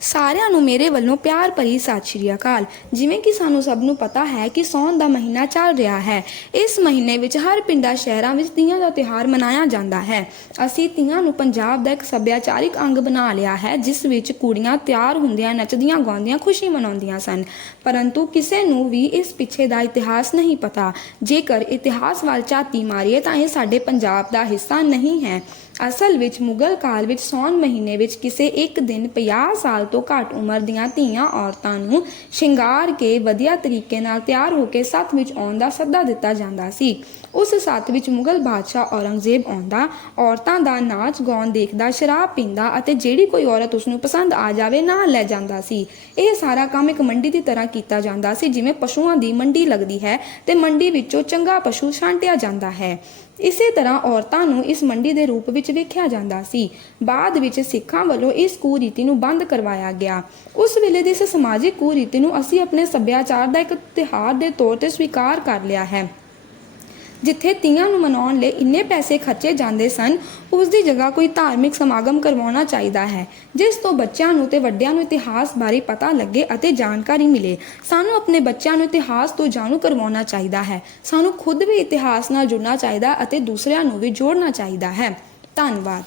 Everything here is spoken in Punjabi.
ਸਾਰਿਆਂ ਨੂੰ ਮੇਰੇ ਵੱਲੋਂ ਪਿਆਰ ਭਰੀ ਸਤਿ ਸ਼੍ਰੀ ਅਕਾਲ। ਜਿਵੇਂ ਕਿ ਸਾਨੂੰ ਸਭ ਨੂੰ ਪਤਾ ਹੈ ਕਿ ਸੌਣ ਦਾ ਮਹੀਨਾ ਚੱਲ ਰਿਹਾ ਹੈ। ਇਸ ਮਹੀਨੇ ਵਿੱਚ ਹਰ ਪਿੰਡਾਂ ਸ਼ਹਿਰਾਂ ਵਿੱਚ ਤੀਆਂ ਦਾ ਤਿਉਹਾਰ ਮਨਾਇਆ ਜਾਂਦਾ ਹੈ। ਅਸੀਂ ਤੀਆਂ ਨੂੰ ਪੰਜਾਬ ਦਾ ਇੱਕ ਸੱਭਿਆਚਾਰਿਕ ਅੰਗ ਬਣਾ ਲਿਆ ਹੈ, ਜਿਸ ਵਿੱਚ ਕੁੜੀਆਂ ਤਿਆਰ ਹੁੰਦੀਆਂ, ਨੱਚਦੀਆਂ, ਗਾਉਂਦੀਆਂ, ਖੁਸ਼ੀ ਮਨਾਉਂਦੀਆਂ ਸਨ। ਪਰੰਤੂ ਕਿਸੇ ਨੂੰ ਵੀ ਇਸ ਪਿੱਛੇ ਦਾ ਇਤਿਹਾਸ ਨਹੀਂ ਪਤਾ। ਜੇਕਰ ਇਤਿਹਾਸ ਵੱਲ ਝਾਤੀ ਮਾਰੀਏ ਤਾਂ ਇਹ ਸਾਡੇ ਪੰਜਾਬ ਦਾ ਹਿੱਸਾ ਨਹੀਂ ਹੈ। ਅਸਲ ਵਿੱਚ ਮੁਗਲ ਕਾਲ ਵਿੱਚ ਸੌਣ ਮਹੀਨੇ ਵਿੱਚ ਕਿਸੇ ਇੱਕ ਦਿਨ 50 ਸਾਲ ਤੋਂ ਘੱਟ ਉਮਰ ਦੀਆਂ ਧੀਆਂ ਔਰਤਾਂ ਨੂੰ ਸ਼ਿੰਗਾਰ ਕੇ ਵਧੀਆ ਤਰੀਕੇ ਨਾਲ ਤਿਆਰ ਹੋ ਕੇ ਸੱਤ ਵਿੱਚ ਆਉਣ ਦਾ ਸੱਦਾ ਦਿੱਤਾ ਜਾਂਦਾ ਸੀ। ਉਸ ਸੱਤ ਵਿੱਚ ਮੁਗਲ ਬਾਦਸ਼ਾਹ ਔਰੰਗਜ਼ੇਬ ਆਉਂਦਾ, ਔਰਤਾਂ ਦਾ ਨਾਚ ਗਾਉਣ ਦੇਖਦਾ, ਸ਼ਰਾਬ ਪੀਂਦਾ ਅਤੇ ਜਿਹੜੀ ਕੋਈ ਔਰਤ ਉਸ ਨੂੰ ਪਸੰਦ ਆ ਜਾਵੇ ਨਾਲ ਲੈ ਜਾਂਦਾ ਸੀ। ਇਹ ਸਾਰਾ ਕੰਮ ਇੱਕ ਮੰਡੀ ਦੀ ਤਰ੍ਹਾਂ ਕੀਤਾ ਜਾਂਦਾ ਸੀ, ਜਿਵੇਂ ਪਸ਼ੂਆਂ ਦੀ ਮੰਡੀ ਲੱਗਦੀ ਹੈ ਤੇ ਮੰਡੀ ਵਿੱਚੋਂ ਚੰਗਾ ਪਸ਼ੂ ਛਾਂਟਿਆ ਜਾਂਦਾ ਹੈ। ਇਸੇ ਤਰ੍ਹਾਂ ਔਰਤਾਂ ਨੂੰ ਇਸ ਮੰਡੀ ਦੇ ਰੂਪ ਵਿੱਚ ਵੇਖਿਆ ਜਾਂਦਾ ਸੀ। ਬਾਅਦ ਵਿੱਚ ਸਿੱਖਾਂ ਵੱਲੋਂ ਇਸ ਕੁਰੀਤੀ ਨੂੰ ਬੰਦ ਕਰਵਾਇਆ ਗਿਆ। ਉਸ ਵੇਲੇ ਦੀ ਇਸ ਸਮਾਜਿਕ ਕੁਰੀਤੀ ਨੂੰ ਅਸੀਂ ਆਪਣੇ ਸੱਭਿਆਚਾਰ ਦਾ ਇੱਕ ਤਿਉਹਾਰ ਦੇ ਤੌਰ ਤੇ ਸਵੀਕਾਰ ਕਰ ਲਿਆ ਹੈ। ਜਿੱਥੇ ਤੀਆਂ ਨੂੰ ਮਨਾਉਣ ਲਈ ਇੰਨੇ ਪੈਸੇ ਖਰਚੇ ਜਾਂਦੇ ਸਨ, ਉਸ ਦੀ ਜਗ੍ਹਾ ਕੋਈ ਧਾਰਮਿਕ ਸਮਾਗਮ ਕਰਵਾਉਣਾ ਚਾਹੀਦਾ ਹੈ, ਜਿਸ ਤੋਂ ਬੱਚਿਆਂ ਨੂੰ ਤੇ ਵੱਡਿਆਂ ਨੂੰ ਇਤਿਹਾਸ ਬਾਰੇ ਪਤਾ ਲੱਗੇ ਅਤੇ ਜਾਣਕਾਰੀ ਮਿਲੇ। ਸਾਨੂੰ ਆਪਣੇ ਬੱਚਿਆਂ ਨੂੰ ਇਤਿਹਾਸ ਤੋਂ ਜਾਣੂ ਕਰਵਾਉਣਾ ਚਾਹੀਦਾ ਹੈ। ਸਾਨੂੰ ਖੁਦ ਵੀ ਇਤਿਹਾਸ ਨਾਲ ਜੁੜਨਾ ਚਾਹੀਦਾ ਅਤੇ ਦੂਸਰਿਆਂ ਨੂੰ ਵੀ ਜੋੜਨਾ ਚਾਹੀਦਾ ਹੈ। ਧੰਨਵਾਦ।